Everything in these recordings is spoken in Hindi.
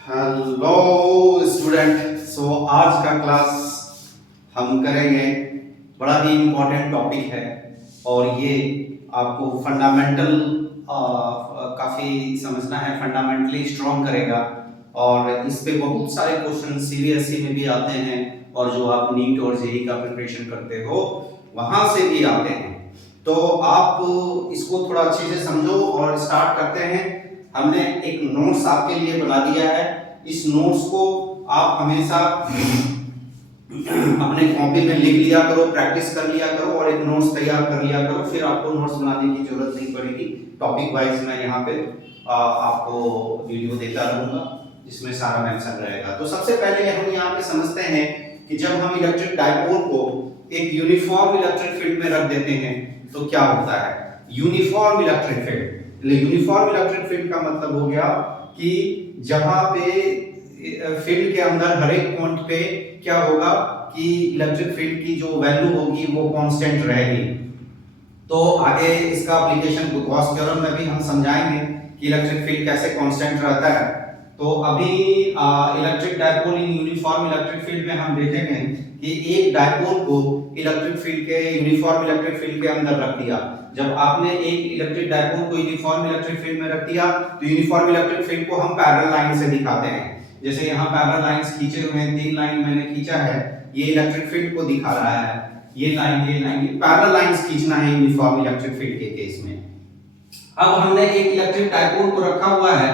Hello student. आज का क्लास हम करेंगे, बड़ा ही इम्पोर्टेंट टॉपिक है और ये आपको फंडामेंटल काफ़ी समझना है, फंडामेंटली स्ट्रॉन्ग करेगा और इस पे बहुत सारे क्वेश्चन सीबीएसई में भी आते हैं और जो आप नीट और जेईई का प्रिपरेशन करते हो वहाँ से भी आते हैं। तो आप इसको थोड़ा अच्छे से समझो और स्टार्ट करते हैं। हमने एक नोट्स आपके लिए बना दिया है। इस नोट्स को आप हमेशा अपने कॉपी में लिख लिया करो, प्रैक्टिस कर लिया करो और एक नोट्स तैयार कर लिया करो। फिर आपको नोट्स बनाने की जरूरत नहीं पड़ेगी। टॉपिक वाइज मैं यहाँ पे आपको वीडियो देता रहूंगा जिसमें सारा मेंशन रहेगा। तो सबसे पहले हम यहाँ पे समझते हैं कि जब हम इलेक्ट्रिक डायपोल को एक यूनिफॉर्म इलेक्ट्रिक फील्ड में रख देते हैं तो क्या होता है। Uniform electric field, uniform electric field का मतलब हो गया कि जहां पे फील्ड के अंदर हर एक पॉइंट पे क्या होगा कि इलेक्ट्रिक फील्ड की जो वैल्यू होगी वो कांस्टेंट रहेगी। तो आगे इसका एप्लीकेशन गॉस थ्योरम में भी हम समझाएंगे कि इलेक्ट्रिक फील्ड कैसे कांस्टेंट रहता है। तो अभी electric dipole in uniform electric field में हम देखेंगे कि एक डायपोल को इलेक्ट्रिक फील्ड के यूनिफॉर्म इलेक्ट्रिक फील्ड के अंदर रख दिया। जब आपने एक इलेक्ट्रिक डायपोल को यूनिफॉर्म इलेक्ट्रिक फील्ड में रख दिया तो यूनिफॉर्म इलेक्ट्रिक फील्ड को हम पैरेलल लाइन से दिखाते हैं। जैसे यहाँ पैरेलल लाइंस खींचे हुए हैं, 3 लाइन मैंने खींचा है, ये इलेक्ट्रिक फील्ड को दिखा रहा है। ये लाइन पैरेलल लाइंस खींचना है यूनिफॉर्म इलेक्ट्रिक फील्ड के केस में। अब हमने एक इलेक्ट्रिक डायपोल को रखा हुआ है,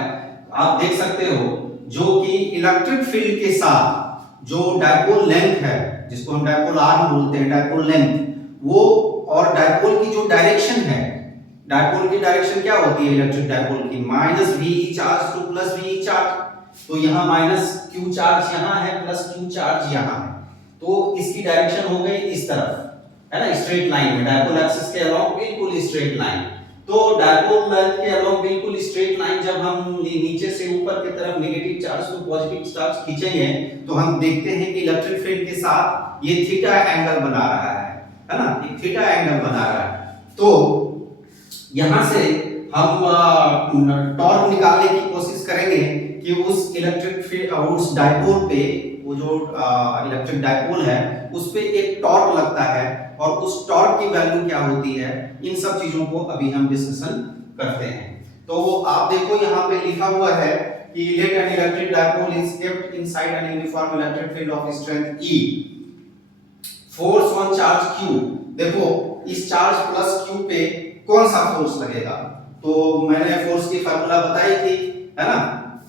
आप देख सकते हो, जो कि इलेक्ट्रिक फील्ड के साथ जो डायपोल लेंथ है, जिसको हम डायपोल आर्म बोलते हैं, डायपोल लेंथ, वो और डायपोल की जो डायरेक्शन है, डायपोल की डायरेक्शन क्या होती है इलेक्ट्रिक डायपोल की, minus v charge to plus v charge. तो यहाँ माइनस क्यू चार्ज यहाँ है, प्लस क्यू चार्ज यहाँ है। तो इसकी डायरेक्शन हो गई इस तरफ, है ना, स्ट्रेट लाइन में, डायपोल एक्सिस के अलोंग बिल्कुल स्ट्रेट लाइन। तो डायपोल लेंथ के अलोंग बिल्कुल स्ट्रेट लाइन जब हम नीचे से ऊपर की तरफ negative charge to positive charge खींचेंगे तो हम देखते हैं कि इलेक्ट्रिक फील्ड के साथ ये थीटा एंगल बना रहा है ना, एक थीटा एंगल बना रहा है। तो यहां से हम टॉर्क निकालने की कोशिश करेंगे कि उस इलेक्ट्रिक फील्ड उस डायपोल पे, वो जो इलेक्ट्रिक डायपोल है उस पे एक टॉर्क लगता है और उस टॉर्क की वैल्यू क्या होती है, इन सब चीजों को अभी हम डिस्कशन करते हैं। तो आप देखो यहाँ पे लिखा हुआ है कि let an electric dipole is kept inside an uniform electric field of strength E, force on charge Q। देखो इस चार्ज प्लस Q पे कौन सा फोर्स लगेगा, तो मैंने फोर्स की फार्मूला बताई थी, है ना,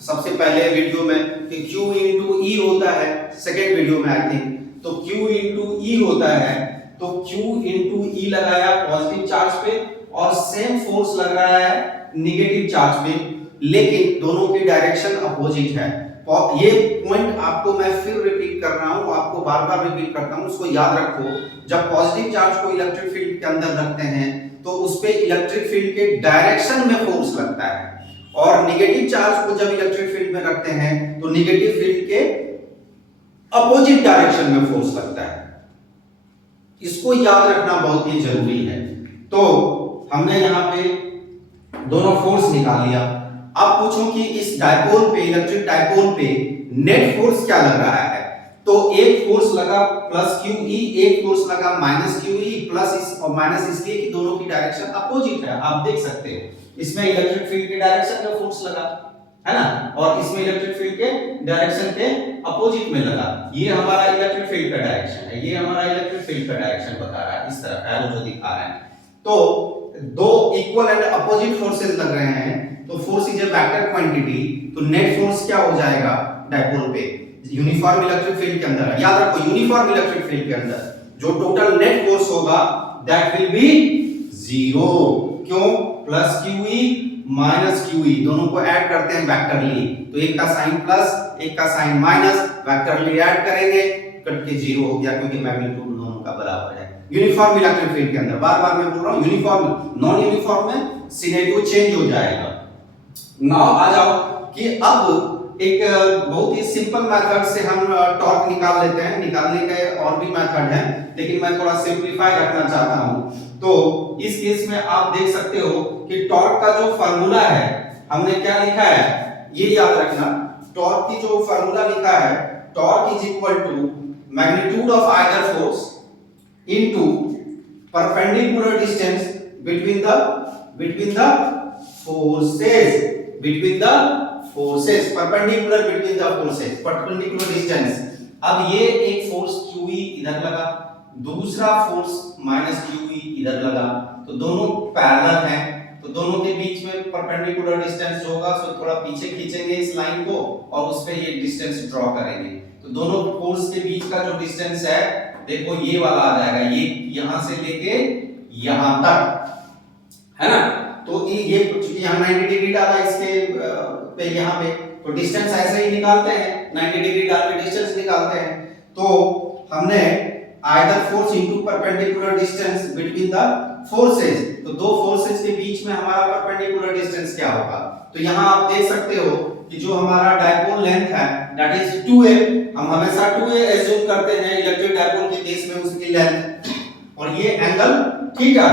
सबसे पहले वीडियो में कि Q into E होता है, सेकेंड वीडियो में आई थिंक। तो Q into E होता है, तो Q into E लगाया पॉजिटिव चार्ज पे और सेम फोर्स लग रहा है नेगेटिव चार्ज पे, लेकिन दोनों की डायरेक्शन अपोजिट है। ये पॉइंट आपको मैं फिर रिपीट कर रहा हूं, आपको बार-बार रिपीट करता हूं, उसको याद रखो। जब पॉजिटिव चार्ज को इलेक्ट्रिक फील्ड के अंदर रखते हैं तो उस पे इलेक्ट्रिक फील्ड के डायरेक्शन में फोर्स लगता है और नेगेटिव चार्ज को जब इलेक्ट्रिक फील्ड में रखते हैं तो नेगेटिव फील्ड के अपोजिट डायरेक्शन में फोर्स लगता है। इसको याद रखना बहुत ही जरूरी है। तो हमने यहाँ पे दोनों फोर्स निकाल लिया। अब पूछो कि इस डायपोल पे, इलेक्ट्रिक डायपोल पे नेट फोर्स क्या लग रहा है, तो एक फोर्स लगा प्लस QE, एक फोर्स लगा माइनस QE, प्लस इस और माइनस इसलिए कि दोनों की डायरेक्शन अपोजिट है। आप देख सकते हो इसमें इलेक्ट्रिक फील्ड के डायरेक्शन में फोर्स लगा, है ना, और इसमें इलेक्ट्रिक फील्ड के डायरेक्शन के अपोजिट में लगा। ये हमारा इलेक्ट्रिक फील्ड का डायरेक्शन है, ये हमारा इलेक्ट्रिक फील्ड का डायरेक्शन बता रहा है, इस तरफ एरो जो दिखा रहा है। तो दो इक्वल एंड अपोजिट फोर्सेस लग रहे हैं, तो force is a vector quantity, तो नेट फोर्स क्या हो जाएगा डायपोल पे, यूनिफॉर्म इलेक्ट्रिक फील्ड के अंदर, याद रखो यूनिफॉर्म इलेक्ट्रिक फील्ड के अंदर जो टोटल नेट फोर्स होगा दैट विल बी 0। क्यों, प्लस QE माइनस QE दोनों को ऐड करते हैं वेक्टरली, तो एक का साइन प्लस एक का साइन माइनस, वेक्टरली ऐड करेंगे, कट के 0 हो गया क्योंकि मैग्नीट्यूड दोनों का बराबर है। यूनिफॉर्म इलेक्ट्रिक फील्ड के अंदर, बार बार मैं बोल रहा हूं यूनिफॉर्म, नॉन यूनिफॉर्म में सिनेरियो चेंज हो जाएगा। नाउ आ जाओ कि अब एक बहुत ही सिंपल मेथड से हम टॉर्क निकाल लेते हैं। निकालने के और भी मेथड हैं लेकिन मैं थोड़ा सिंपलीफाई रखना चाहता हूं। तो इस केस में आप देख सकते हो कि टॉर्क का जो फार्मूला है हमने क्या लिखा है, ये याद रखना, टॉर्क की जो फार्मूला लिखा है, torque is equal to magnitude of either force into perpendicular distance between the forces perpendicular between the forces perpendicular distance। अब ये एक फोर्स QE इधर लगा, दूसरा फोर्स माइनस QE इधर लगा, तो दोनों पैरेलल हैं, तो दोनों के बीच में परपेंडिकुलर डिस्टेंस जो होगा सो थोड़ा पीछे खींचेंगे इस लाइन को और उस पे ये डिस्टेंस ड्रॉ करेंगे। तो दोनों फोर्स के बीच का जो डिस्टेंस है देखो ये वाला आ जाएगा, ये यहां से लेके यहां तक है ना। तो ये चूंकि यहाँ 90 डिग्री डाला इसके पे यहाँ पे, तो डिस्टेंस ऐसे ही निकालते हैं, 90 डिग्री डाल के डिस्टेंस निकालते हैं। तो हमने either force into perpendicular distance between the forces, तो दो फोर्सेस के बीच में हमारा परपेंडिकुलर डिस्टेंस क्या होगा। तो यहाँ आप देख सकते हो कि जो हमारा डायपोल लेंथ है दैट इज 2a, हम हमेशा 2a एज्यूम करते हैं इलेक्ट्रिक डायपोल के केस में उसकी लेंथ, और ये एंगल थीटा,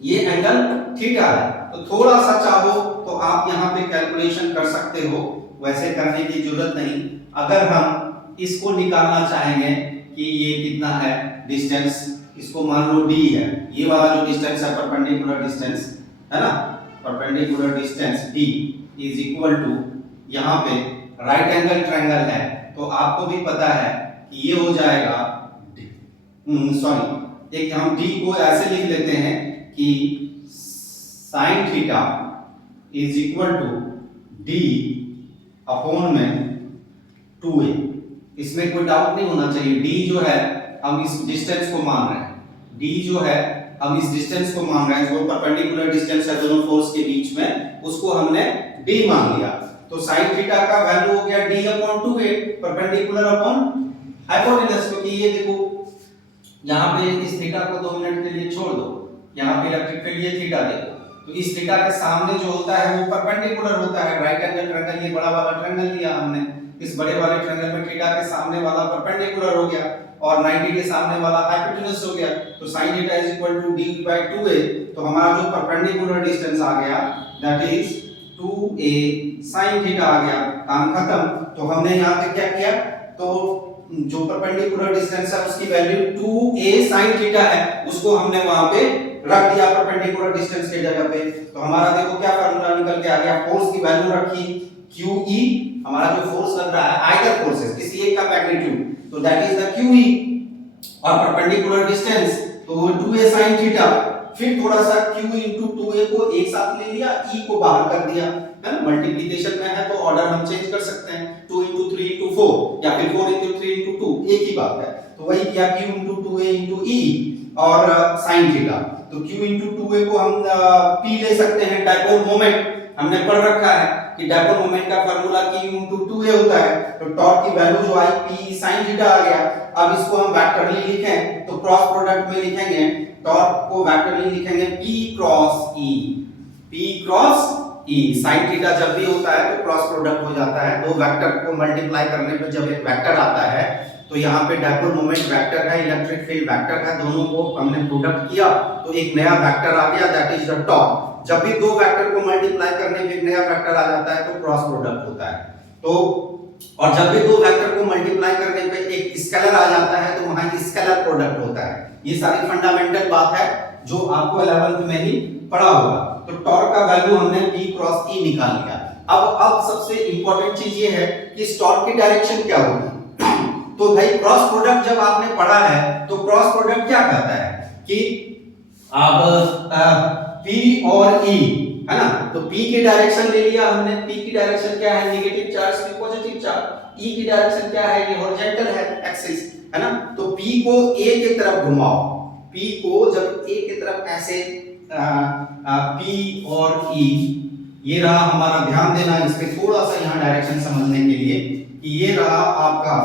ये एंगल थीटा है। तो थोड़ा सा चाहो तो आप यहाँ पे कैलकुलेशन कर सकते हो, वैसे करने की जरूरत नहीं। अगर हम इसको निकालना चाहेंगे कि ये कितना है डिस्टेंस, इसको मान लो d है, ये वाला जो डिस्टेंस है परपेंडिकुलर डिस्टेंस है ना, perpendicular distance d is equal to, यहाँ पे राइट एंगल ट्रायंगल है तो आपको भी पता है कि ये हो जाएगा सॉरी, एक हम d को ऐसे लिख लेते हैं कि sine theta is equal to d upon में 2a। इसमें कोई डाउट नहीं होना चाहिए, d जो है हम इस डिस्टेंस को मान रहे हैं, d जो है हम इस डिस्टेंस को मान रहे हैं, जो परपेंडिकुलर डिस्टेंस है दोनों फोर्स के बीच में, उसको हमने d मान लिया। तो साइन थीटा का वैल्यू हो गया d upon 2a perpendicular upon hypotenuse, क्योंकि ये देखो यहाँ पे इस थीटा को 2 मिनट के लिए छोड़ दो, यहाँ पे इलेक्ट्रिक फील्ड ये थीटा देखो, तो इस थीटा के सामने जो होता है वो परपेंडिकुलर होता है, राइट एंगल ट्रायंगल, ये बड़ा वाला ट्रायंगल लिया हमने, इस बड़े वाले ट्रायंगल में थीटा के सामने वाला परपेंडिकुलर हो गया और 90 के सामने वाला हाइपोटेनस हो गया। तो sin theta is equal to d/2a, तो हमारा जो परपेंडिकुलर डिस्टेंस आ गया that is 2a sin theta आ गया, काम खत्म। तो हमने यहाँ पे क्या किया, तो जो परपेंडिकुलर डिस्टेंस है उसकी वैल्यू 2a sin थीटा है, उसको हमने वहां पे रख दिया परपेंडिकुलर डिस्टेंस के जगह पे। तो हमारा देखो क्या फार्मूला निकल के आ गया, फोर्स की वैल्यू रखी QE, हमारा जो फोर्स लग रहा है आइदर फोर्सेस किसी एक का मैग्नीट्यूड, तो दैट इज द QE, और परपेंडिकुलर डिस्टेंस तो 2a sin थीटा, फिर थोड़ा सा q into 2a को एक साथ ले लिया, e को बाहर कर दिया, है ना, मल्टीप्लिकेशन में है तो ऑर्डर हम चेंज कर सकते हैं, 2 into 3 into 4 या फिर 4 into 3 into 2 एक ही बात है। तो वही किया q into 2a into e और sin थीटा। तो q into 2a को हम p ले सकते हैं, डायपोल मोमेंट हमने पढ़ रखा है कि डायपोल मोमेंट का फार्मूला q into 2a होता है। तो टॉर्क की वैल्यू जो आई p sin थीटा आ गया। अब इसको हम वेक्टरली लिखें तो क्रॉस प्रोडक्ट में लिखेंगे, टॉर्क को वेक्टरली लिखेंगे p cross e। sin theta जब भी होता है तो क्रॉस प्रोडक्ट हो जाता है, दो वेक्टर को मल्टीप्लाई करने पे जब एक वेक्टर आता है तो यहाँ पे डायपोल मोमेंट वेक्टर है, इलेक्ट्रिक फील्ड वेक्टर है, दोनों को हमने प्रोडक्ट किया तो एक नया वेक्टर आ गया दैट इज द टॉर्क। जब भी दो वेक्टर को मल्टीप्लाई करने पे एक नया वेक्टर आ जाता है तो क्रॉस प्रोडक्ट होता है। तो और जब भी दो वेक्टर को मल्टीप्लाई करने पे एक स्केलर आ जाता है तो वहां स्केलर प्रोडक्ट होता है। ये सारी फंडामेंटल बात है जो आपको 11th में ही पढ़ा होगा। तो टॉर्क का वैल्यू हमने p क्रॉस e निकाल लिया। अब सबसे इंपॉर्टेंट चीज ये है कि इस टॉर्क की डायरेक्शन क्या होगी। तो भाई क्रॉस प्रोडक्ट जब आपने पढ़ा है तो क्रॉस प्रोडक्ट क्या कहता है कि अब p और e है ना, तो p की डायरेक्शन ले लिया हमने, p की डायरेक्शन क्या है, नेगेटिव चार्ज से पॉजिटिव चार्ज, e की डायरेक्शन क्या है, ये हॉरिजॉन्टल है एक्सिस है ना। तो p को a की तरफ घुमाओ, p को जब a की तरफ ऐसे p और e, ये रहा हमारा, ध्यान देना इस पे थोड़ा सा यहाँ डायरेक्शन समझने के लिए कि ये रहा आपका,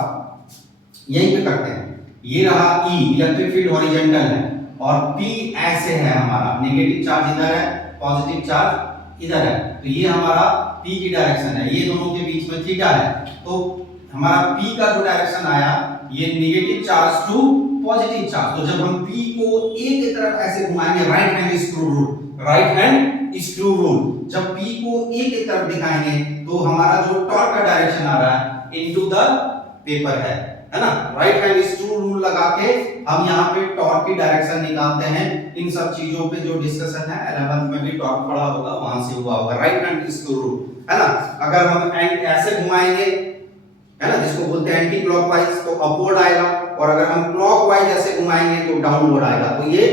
यहीं पे करते हैं, ये रहा e, इलेक्ट्रिक फील्ड हॉरिजॉन्टल है और p ऐसे है हमारा, नेगेटिव चार्ज इधर है, पॉजिटिव चार्ज इधर है, तो ये हमारा p की डायरेक्शन है, ये दोनों के बीच में थीटा है। तो हमारा p का जो डायरेक्शन आया ये negative charge to positive charge. तो जब हम p को a की तरफ ऐसे घुमाएंगे, राइट हैंड स्क्रू रूल, जब p को a की तरफ दिखाएंगे तो हमारा जो टॉर्क का डायरेक्शन डायरेक्शन आ रहा है इनटू द पेपर है ना। राइट हैंड स्क्रू रूल लगा के हम यहाँ पे टॉर्क की डायरेक्शन निकालते हैं। इन सब चीजों पे जो डिस्कशन है 11th में भी टॉर्क पढ़ा होगा, वहां से हुआ होगा। राइट हैंड स्क्रू रूल है ना। अगर हम ऐसे घुमाएंगे है ना, जिसको बोलते हैं एंटी क्लॉकवाइज, तो अपवर्ड आएगा, और अगर हम क्लॉकवाइज ऐसे घुमाएंगे तो डाउनवर्ड आएगा। तो ये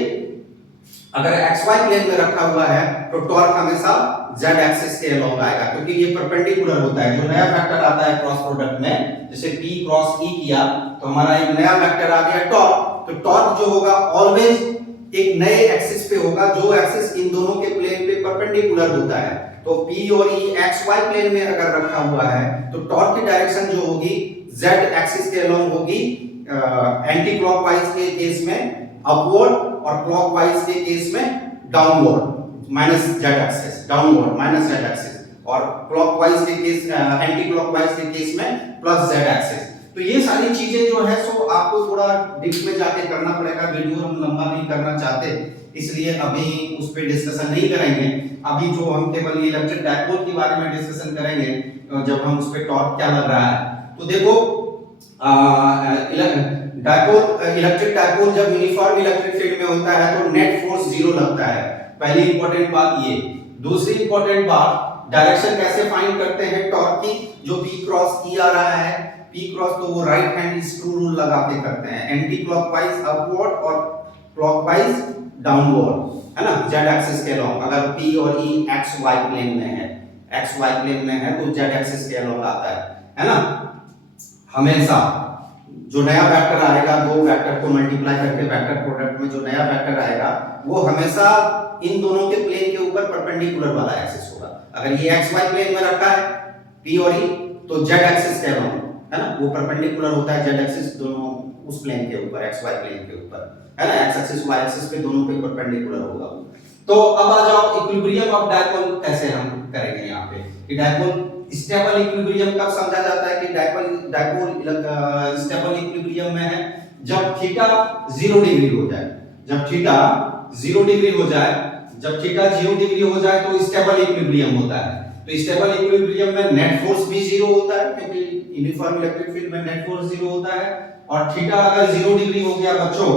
अगर xy प्लेन में रखा हुआ है तो टॉर्क हमेशा z एक्सिस के अलोंग आएगा, क्योंकि ये परपेंडिकुलर होता है। जो नया वेक्टर आता है क्रॉस प्रोडक्ट में, जैसे p क्रॉस e किया तो हमारा एक नया वेक्टर आ गया टॉर्क। तो टॉर्क जो होगा ऑलवेज एक नए एक्सिस पे होगा, जो एक्सिस इन दोनों के प्लेन पे परपेंडिकुलर होता है। तो p और e xy प्लेन में अगर रखा हुआ है तो टॉर्क की डायरेक्शन जो होगी z एक्सिस के अलोंग होगी, एंटी क्लॉकवाइज के केस में अपवर्ड और क्लॉकवाइज के केस में downward minus z axis, downward minus z axis, और क्लॉकवाइज के केस एंटी क्लॉकवाइज के केस में प्लस z एक्सिस। तो ये सारी चीजें जो है सो आपको थोड़ा डीप में जाके करना पड़ेगा। वीडियो हम लंबा नहीं करना चाहते, इसलिए अभी उस पे डिस्कशन नहीं करेंगे। अभी जो हम केवल ये इलेक्ट्रिक डायपोल के बारे में डिस्कशन करेंगे, जब हम उस पे टॉर्क क्या लग रहा है। तो देखो डायपोल, इलेक्ट्रिक डायपोल जब यूनिफॉर्म इलेक्ट्रिक फील्ड में होता है तो नेट फोर्स जीरो लगता है। पहली इंपॉर्टेंट बात ये। दूसरी इंपॉर्टेंट बात, डायरेक्शन कैसे फाइंड करते हैं टॉर्क की। जो p क्रॉस e आ रहा है, p क्रॉस, तो वो राइट हैंड स्क्रू रूल लगा के करते हैं। एंटी क्लॉकवाइज अपवर्ड और क्लॉकवाइज डाउनवर्ड, है ना, z एक्सिस के अलोंग। अगर p और e xy प्लेन में है, xy प्लेन में है तो z एक्सिस के अलोंग आता है ना। हमेशा जो नया वेक्टर आएगा, दो वेक्टर को मल्टीप्लाई करके वेक्टर प्रोडक्ट में जो नया वेक्टर आएगा वो हमेशा इन दोनों के प्लेन के ऊपर परपेंडिकुलर वाला एक्सिस होगा। अगर ये xy प्लेन में रखा है p और e, तो z एक्सिस के अलोंग, है ना, वो परपेंडिकुलर होता है z एक्सिस दोनों उस प्लेन के ऊपर, xy प्लेन के ऊपर, है ना। x एक्सिस y एक्सिस पे दोनों पे परपेंडिकुलर होगा। तो अब आ जाओ इक्विलिब्रियम ऑफ डायपोल कैसे हम करेंगे यहाँ पे। कि डायपोल स्टेबल इक्विलिब्रियम कब समझा जाता है कि डायपोल स्टेबल इक्विलिब्रियम में है जब थीटा 0 डिग्री हो जाए। जब थीटा 0 डिग्री हो जाए, जब थीटा 0 डिग्री हो जाए तो स्टेबल इक्विलिब्रियम होता है। तो स्टेबल इक्विलिब्रियम में नेट फोर्स भी 0 होता है, क्योंकि यूनिफॉर्म इलेक्ट्रिक फील्ड में नेट फोर्स 0 होता है। और थीटा अगर 0 डिग्री हो गया बच्चों,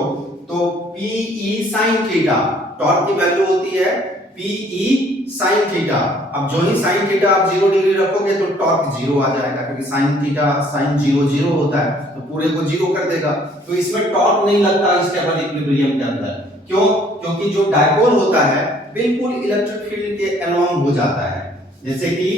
तो PE sin थीटा, टॉर्क की वैल्यू होती है PE sin थीटा। अब जो ही sin थीटा आप 0 डिग्री रखोगे तो टॉर्क 0 आ जाएगा, क्योंकि sin थीटा sin 0 0 होता है, तो पूरे को 0 कर देगा। तो इसमें टॉर्क नहीं लगता स्टेबल इक्विलिब्रियम के अंदर। क्यों? क्योंकि जो डायपोल होता है बिल्कुल इलेक्ट्रिक फील्ड के अलोंग हो जाता है। जैसे कि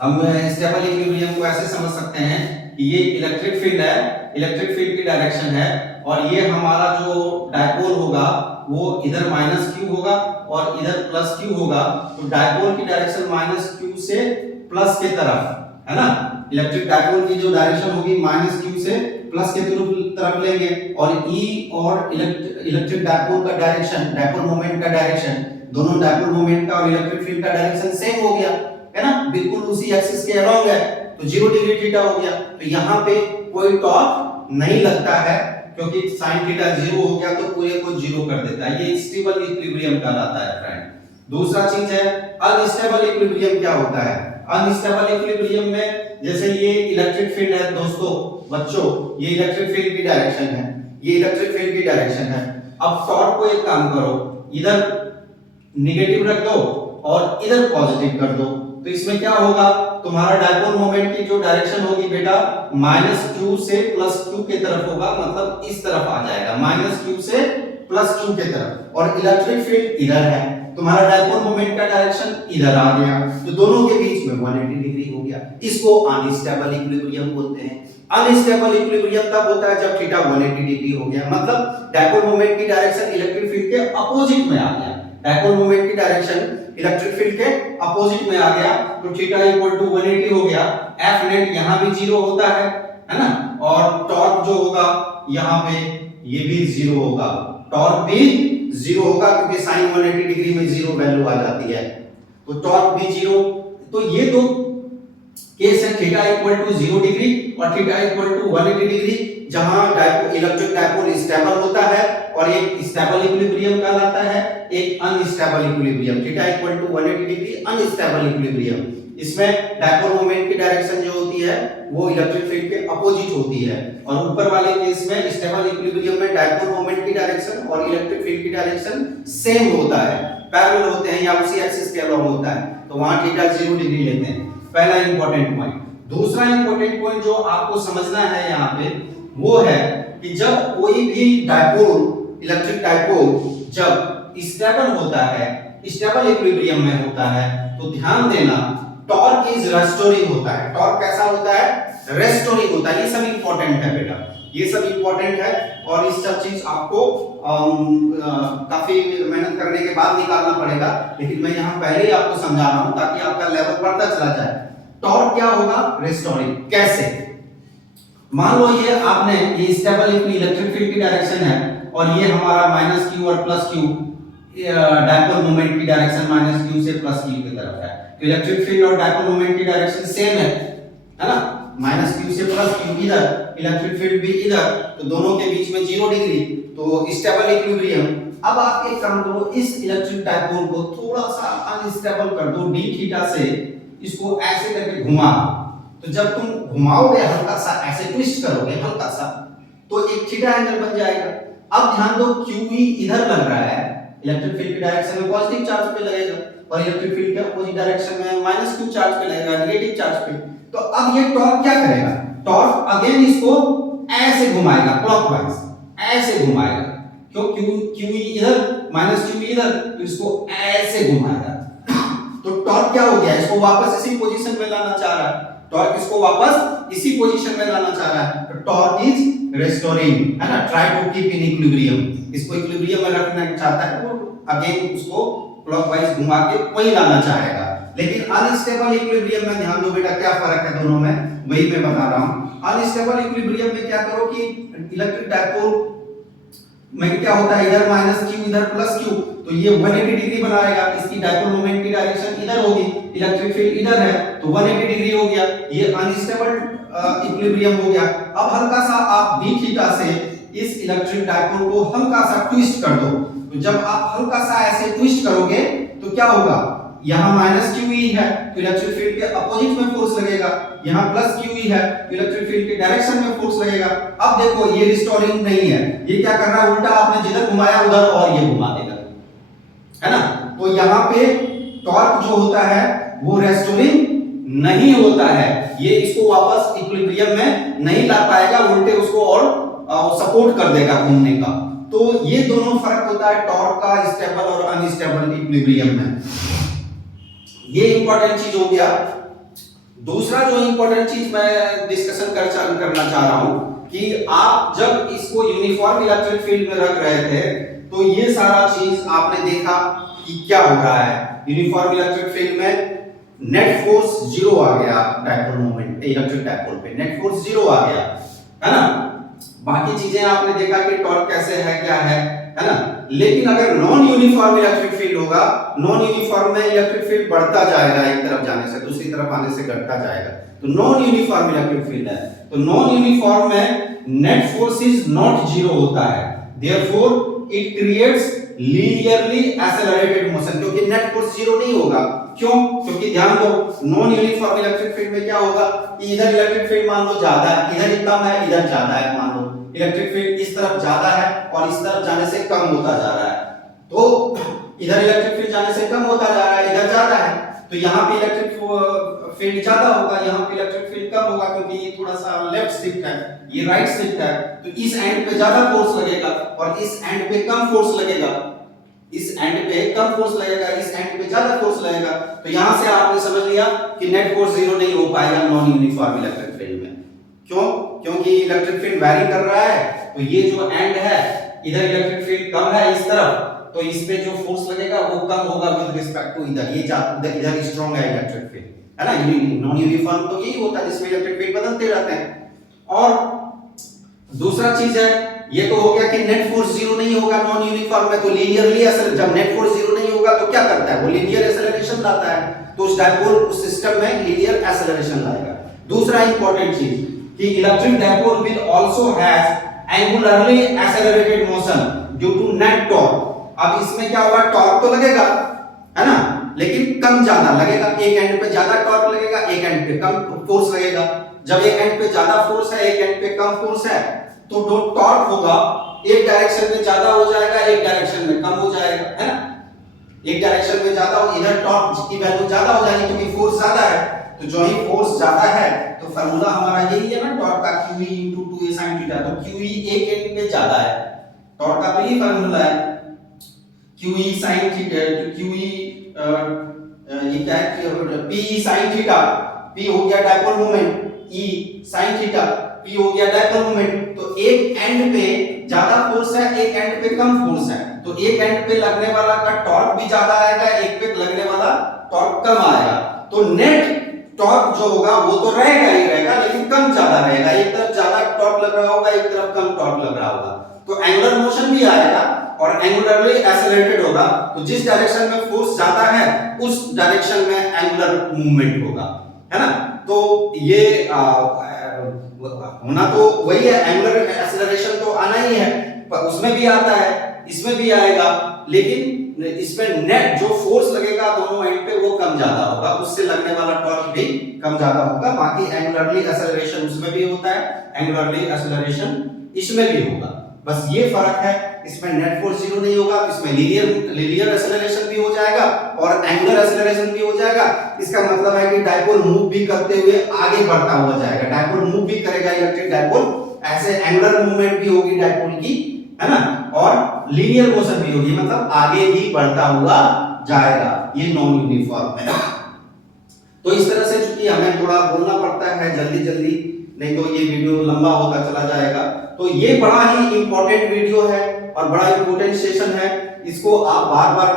हम स्टेबल इक्विलिब्रियम को ऐसे समझ सकते हैं कि ये इलेक्ट्रिक फील्ड है, इलेक्ट्रिक फील्ड की डायरेक्शन है, और ये हमारा जो डायपोल होगा वो इधर माइनस क्यू होगा और इधर प्लस क्यू होगा। तो डायपोल की डायरेक्शन माइनस क्यू से प्लस के तरफ, है ना। इलेक्ट्रिक डायपोल की जो डायरेक्शन होगी माइनस क्यू से प्लस के तरफ लेंगे, और ई और इलेक्ट्रिक डायपोल का डायरेक्शन, डायपोल मोमेंट का डायरेक्शन, दोनों डायपोल मोमेंट का और इलेक्ट्रिक फील्ड का डायरेक्शन सेम हो गया, है ना, बिल्कुल उसी एक्सिस के अलोंग है। तो 0 डिग्री थीटा हो गया। तो यहाँ पे कोई टॉर्क नहीं लगता है, क्योंकि sin थीटा 0 हो गया तो पूरे को 0 कर देता है। ये स्टेबल इक्विलिब्रियम कहलाता है फ्रेंड। दूसरा चीज है अनस्टेबल इक्विलिब्रियम। क्या होता है अनस्टेबल इक्विलिब्रियम में? जैसे ये इलेक्ट्रिक फील्ड है दोस्तों, बच्चों, ये इलेक्ट्रिक फील्ड की डायरेक्शन है, ये इलेक्ट्रिक फील्ड की डायरेक्शन है। अब टॉर्क को एक काम करो, इधर नेगेटिव रख दो और इधर पॉजिटिव कर दो। तो इसमें क्या होगा, तुम्हारा डायपोल मोमेंट की जो डायरेक्शन होगी बेटा माइनस क्यू से प्लस क्यू के तरफ होगा, मतलब इस तरफ आ जाएगा, माइनस क्यू से प्लस क्यू के तरफ। और इलेक्ट्रिक फील्ड इधर है, तुम्हारा डायपोल मोमेंट का डायरेक्शन इधर आ गया, तो दोनों के बीच में 180 डिग्री हो गया। इसको अनस्टेबल इक्विलिब्रियम बोलते हैं। अनस्टेबल इक्विलिब्रियम तब होता है जब थीटा 180 डिग्री हो गया, मतलब डायपोल मोमेंट की डायरेक्शन इलेक्ट्रिक फील्ड के अपोजिट में आ गया। डायपोल मोमेंट की डायरेक्शन इलेक्ट्रिक फील्ड के अपोजिट में आ गया, तो थीटा इक्वल टू 180 हो गया। एफ नेट यहां भी 0 होता है ना, और टॉर्क जो होगा यहां पे ये भी 0 होगा, टॉर्क भी 0 होगा, क्योंकि sin 180 डिग्री में 0 वैल्यू आ जाती है, तो टॉर्क भी 0। तो ये दो केस है, थीटा इक्वल टू 0 डिग्री और थीटा इक्वल टू 180 डिग्री, जहां इलेक्ट्रिक डायपोल स्टेबल होता है और एक स्टेबल इक्विलिब्रियम कहलाता है, एक unstable equilibrium. Theta equal to 180 degree unstable equilibrium. इसमें डायपोल मोमेंट की डायरेक्शन जो होती है वो इलेक्ट्रिक फील्ड के अपोजिट होती है। और ऊपर वाले केस में स्टेबल इक्विलिब्रियम में डायपोल मोमेंट की डायरेक्शन और इलेक्ट्रिक फील्ड की डायरेक्शन सेम होता है, पैरेलल होते हैं या उसी एक्सिस के अलोंग होता है, तो वहां थीटा 0 डिग्री लेते हैं। पहला इंपॉर्टेंट पॉइंट। दूसरा इंपॉर्टेंट पॉइंट जो आपको समझना है यहाँ पे वो है कि जब कोई भी डायपोल, इलेक्ट्रिक डायपोल जब स्टेबल होता है, स्टेबल इक्विलिब्रियम में होता है, तो ध्यान देना टॉर्क इज रेस्टोरिंग होता है। टॉर्क कैसा होता है? रेस्टोरिंग होता है। ये सब इंपॉर्टेंट है बेटा, ये सब इंपॉर्टेंट है और इस सब चीज आपको काफी मेहनत करने के बाद निकालना पड़ेगा, लेकिन मैं यहाँ पहले ही आपको समझा रहा हूं ताकि आपका लेवल बढ़ता चला जाए। टॉर्क क्या होगा? रेस्टोरिंग। कैसे? मान लो ये आपने ये स्टेबल इलेक्ट्रिक फील्ड की डायरेक्शन है और ये हमारा माइनस क्यू और प्लस क्यू, डायपोल मोमेंट की डायरेक्शन माइनस क्यू से प्लस क्यू की तरफ है, तो इलेक्ट्रिक फील्ड और डायपोल मोमेंट की डायरेक्शन सेम है ना? माइनस क्यू से प्लस क्यू इधर, इलेक्ट्रिक फील्ड भी इधर, तो दोनों के बीच में 0 डिग्री, तो स्टेबल इक्विलिब्रियम। अब आप एक काम करो, इस इलेक्ट्रिक डायपोल को थोड़ा सा अनस्टेबल कर दो d थीटा से, इसको ऐसे करके घुमा, तो जब तुम घुमाओगे हल्का सा ऐसे ट्विस्ट करोगे हल्का सा, तो एक थीटा एंगल बन जाएगा। अब ध्यान दो QE इधर लग रहा है, इलेक्ट्रिक फील्ड की डायरेक्शन में पॉजिटिव चार्ज पे लगेगा और इलेक्ट्रिक फील्ड के अपोजिट डायरेक्शन में माइनस क्यू चार्ज पे लगेगा, नेगेटिव चार्ज पे। तो अब ये टॉर्क क्या करेगा? टॉर्क अगेन इसको ऐसे घुमाएगा, क्लॉकवाइज ऐसे घुमाएगा। क्यों? QE इधर माइनस QE इधर, तो इसको ऐसे घुमाएगा। तो टॉर्क क्या हो गया? इसको वापस इसी पोजीशन में लाना चाह रहा है, टॉर्क इसको वापस इसी पोजीशन में लाना चाह रहा है, तो टॉर्क इज रेस्टोरिंग, है ना? Try to keep in equilibrium, इसको इक्विलिब्रियम में रखना चाहता है, वो अगेन उसको क्लॉकवाइज घुमा के वही लाना चाहेगा। लेकिन अनस्टेबल इक्विलिब्रियम में ध्यान दो बेटा, क्या फर्क है दोनों में, वही मैं बता रहा हूं। अनस्टेबल इक्विलिब्रियम में क्या करो कि इलेक्ट्रिक डायपोल में क्या होता है, इधर माइनस क्यू इधर प्लस क्यू, तो ये 180 डिग्री बनाएगा, इसकी डायपोल मोमेंट की डायरेक्शन इधर होगी, इलेक्ट्रिक फील्ड इधर है, तो 180 डिग्री हो गया, ये अनस्टेबल इक्विलिब्रियम हो गया। अब हल्का सा आप d थीटा से इस इलेक्ट्रिक डायपोल को हल्का सा ट्विस्ट कर दो, तो जब आप हल्का सा ऐसे ट्विस्ट करोगे तो क्या होगा? यहाँ माइनस QE है तो इलेक्ट्रिक फील्ड के अपोजिट में फोर्स लगेगा, यहाँ प्लस QE है तो इलेक्ट्रिक फील्ड के डायरेक्शन में फोर्स लगेगा। अब देखो ये रिस्टोरिंग नहीं है, ये क्या कर रहा है? उल्टा आपने जिधर घुमाया उधर और ये घुमा देगा, है ना? तो यहाँ पे टॉर्क जो होता है वो रेस्टोरिंग नहीं होता है, ये इसको वापस इक्विलिब्रियम में नहीं ला पाएगा, उल्टे उसको और सपोर्ट कर देगा घूमने का। तो ये दोनों फर्क होता है टॉर्क का स्टेबल और अनस्टेबल इक्विलिब्रियम में। ये इंपॉर्टेंट चीज हो गया। दूसरा जो इंपॉर्टेंट चीज मैं डिस्कशन करना चाह रहा हूं कि आप जब इसको यूनिफॉर्म इलेक्ट्रिक फील्ड में रख रहे थे तो ये सारा चीज आपने देखा कि क्या हो रहा है। यूनिफॉर्म इलेक्ट्रिक फील्ड में नेट फोर्स 0 आ गया, डायपोल मोमेंट इलेक्ट्रिक डायपोल पे नेट फोर्स 0 आ गया, है ना? बाकी चीजें आपने देखा कि टॉर्क कैसे है, क्या है ना? लेकिन अगर नॉन यूनिफॉर्म इलेक्ट्रिक फील्ड होगा, नॉन यूनिफॉर्म में इलेक्ट्रिक फील्ड बढ़ता जाएगा, एक तरफ जाने से दूसरी तरफ आने से घटता जाएगा, तो नॉन यूनिफॉर्म इलेक्ट्रिक फील्ड है। तो नॉन यूनिफॉर्म में नेट फोर्स इज नॉट 0 होता है, therefore it creates linearly accelerated motion, क्योंकि नेट फोर्स 0 नहीं होगा। क्यों? क्योंकि ध्यान दो नॉन यूनिफॉर्म इलेक्ट्रिक फील्ड में क्या होगा कि इधर इलेक्ट्रिक फील्ड मान लो ज्यादा है, इधर कम है, इधर ज्यादा है, मान लो इलेक्ट्रिक फील्ड इस तरफ ज्यादा है और इस तरफ जाने से कम होता जा रहा है, तो इधर इलेक्ट्रिक फील्ड जाने से कम होता जा रहा है, इधर ज्यादा है, तो यहाँ पे इलेक्ट्रिक फील्ड ज्यादा होगा, यहाँ पे इलेक्ट्रिक फील्ड कम होगा, क्योंकि ये थोड़ा सा लेफ्ट शिफ्ट है, ये राइट शिफ्ट है, तो इस एंड पे ज्यादा फोर्स लगेगा और इस एंड पे कम फोर्स लगेगा, इस एंड पे कम फोर्स लगेगा, इस एंड पे ज्यादा फोर्स लगेगा। तो यहां से आपने समझ लिया कि नेट फोर्स 0 नहीं हो पाएगा नॉन यूनिफॉर्म इलेक्ट्रिक फील्ड में। क्यों? क्योंकि इलेक्ट्रिक फील्ड वैरी कर रहा है, तो ये जो एंड है इधर इलेक्ट्रिक फील्ड कम है इस तरफ, तो इस पे जो फोर्स लगेगा वो कम होगा विद रिस्पेक्ट टू इधर, ये इधर स्ट्रांग है इलेक्ट्रिक फील्ड, है ना? नॉन यूनिफॉर्म तो यही होता है जिसमें इलेक्ट्रिक फील्ड बदलते रहते हैं। और दूसरा चीज है, ये तो हो गया कि नेट फोर्स 0 नहीं होगा नॉन यूनिफॉर्म में, तो लीनियरली जब नेट फोर्स 0 नहीं होगा तो क्या करता है? वो लीनियर एक्सेलरेशन लाता है, तो उस डायपोल उस सिस्टम में लीनियर एक्सेलरेशन लाएगा। दूसरा इंपॉर्टेंट चीज कि electric dipole will also has angularly accelerated motion due to net torque. अब इसमें क्या होगा? टॉर्क तो लगेगा, है ना? लेकिन कम ज्यादा लगेगा, एक एंड पे ज्यादा टॉर्क लगेगा, एक एंड पे कम फोर्स लगेगा। जब एक एंड पे ज्यादा फोर्स है, एक एंड पे कम फोर्स है, तो जो टॉर्क होगा एक डायरेक्शन में ज्यादा हो जाएगा, एक डायरेक्शन में कम हो जाएगा, है ना। एक डायरेक्शन में ज्यादा हो, इधर टॉर्क की वैल्यू ज्यादा हो जाएगी क्योंकि फोर्स ज्यादा है। तो जो ही फोर्स ज्यादा है तो फार्मूला हमारा यही है ना, टॉर्क का QE * 2a sin थीटा। तो QE एक एंड पे ज्यादा है, टॉर्क का भी फार्मूला है QE sin थीटा, QE ये क्या है, PE sin थीटा। P हो गया dipole moment, E sin theta, P हो गया डायपोल मोमेंट। तो एक एंड पे ज्यादा फोर्स है, एक एंड पे कम फोर्स है, तो एक एंड पे लगने वाला का टॉर्क भी ज्यादा आएगा, एक पे लगने वाला टॉर्क कम आएगा। तो नेट टॉर्क जो होगा वो तो रहेगा ही रहेगा, लेकिन कम ज्यादा रहेगा। एक तरफ ज्यादा टॉर्क लग रहा होगा, एक तरफ कम टॉर्क लग रहा होगा। तो एंगुलर मोशन भी आएगा और एंगुलरली एक्सेलरेटेड होगा। तो जिस डायरेक्शन में फोर्स ज्यादा है उस डायरेक्शन में एंगुलर मूवमेंट होगा, है ना। तो ये होना तो वही है, एंगुलर एक्सेलरेशन तो आना ही है, पर उसमें भी आता है, इसमें भी आएगा, लेकिन इसमें नेट जो फोर्स लगेगा दोनों एंड पे वो कम ज्यादा होगा, उससे लगने वाला टॉर्क भी कम ज्यादा होगा। बाकी एंगुलरली एक्सेलरेशन उसमें भी होता है, एंगुलरली एक्सेलरेशन इसमें भी होगा। बस ये फर्क है, इसमें नेट फोर्स जीरो नहीं होगा, इसमें लीनियर एक्सेलरेशन भी हो जाएगा और एंगुलर एक्सेलरेशन भी हो जाएगा। इसका मतलब है कि डायपोल मूव भी करते हुए आगे बढ़ता हुआ जाएगा, डायपोल मूव भी करेगा इलेक्ट्रिक डायपोल, ऐसे एंगुलर मूवमेंट भी होगी डायपोल की, है ना, और लीनियर मोशन भी होगी, मतलब आगे ही बढ़ता हुआ जाएगा। ये नॉन यूनिफॉर्म है। तो इस तरह से चूंकि हमें थोड़ा बोलना पड़ता है जल्दी जल्दी, नहीं तो ये वीडियो लंबा होता चला जाएगा। तो ये बड़ा ही इंपॉर्टेंट वीडियो है और बड़ा इंपॉर्टेंट सेशन है, इसको आप बार बार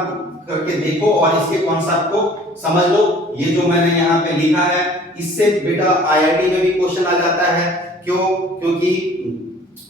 करके देखो और इसके कॉन्सेप्ट को समझ लो। ये जो मैंने यहाँ पे लिखा है इससे बेटा IIT में भी क्वेश्चन आ जाता है। क्यों? क्योंकि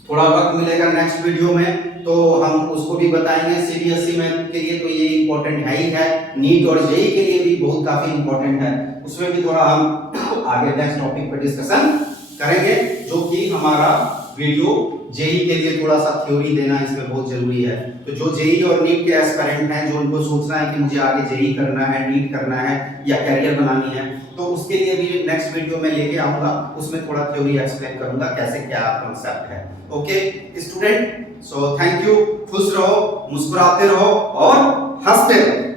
थोड़ा वक्त मिलेगा नेक्स्ट वीडियो में तो हम उसको भी बताएंगे। CBSE में के लिए तो ये इंपॉर्टेंट है ही है, नीट और JEE के लिए भी बहुत काफी इंपॉर्टेंट है, उसमें भी थोड़ा हम आगे नेक्स्ट टॉपिक पर डिस्कशन करेंगे। जो कि हमारा वीडियो JEE के लिए थोड़ा सा थ्योरी देना इसमें बहुत जरूरी है। तो जो JEE और नीट के एस्पिरेंट हैं, जो उनको सोचना है कि मुझे आगे JEE करना है, नीट करना है या कैरियर बनानी है, तो उसके लिए भी नेक्स्ट वीडियो में लेके आऊंगा, उसमें थोड़ा थ्योरी एक्सप्लेन करूंगा कैसे क्या कांसेप्ट है। Okay student, so thank you, खुश रहो, मुस्कुराते रहो और हंसते रहो।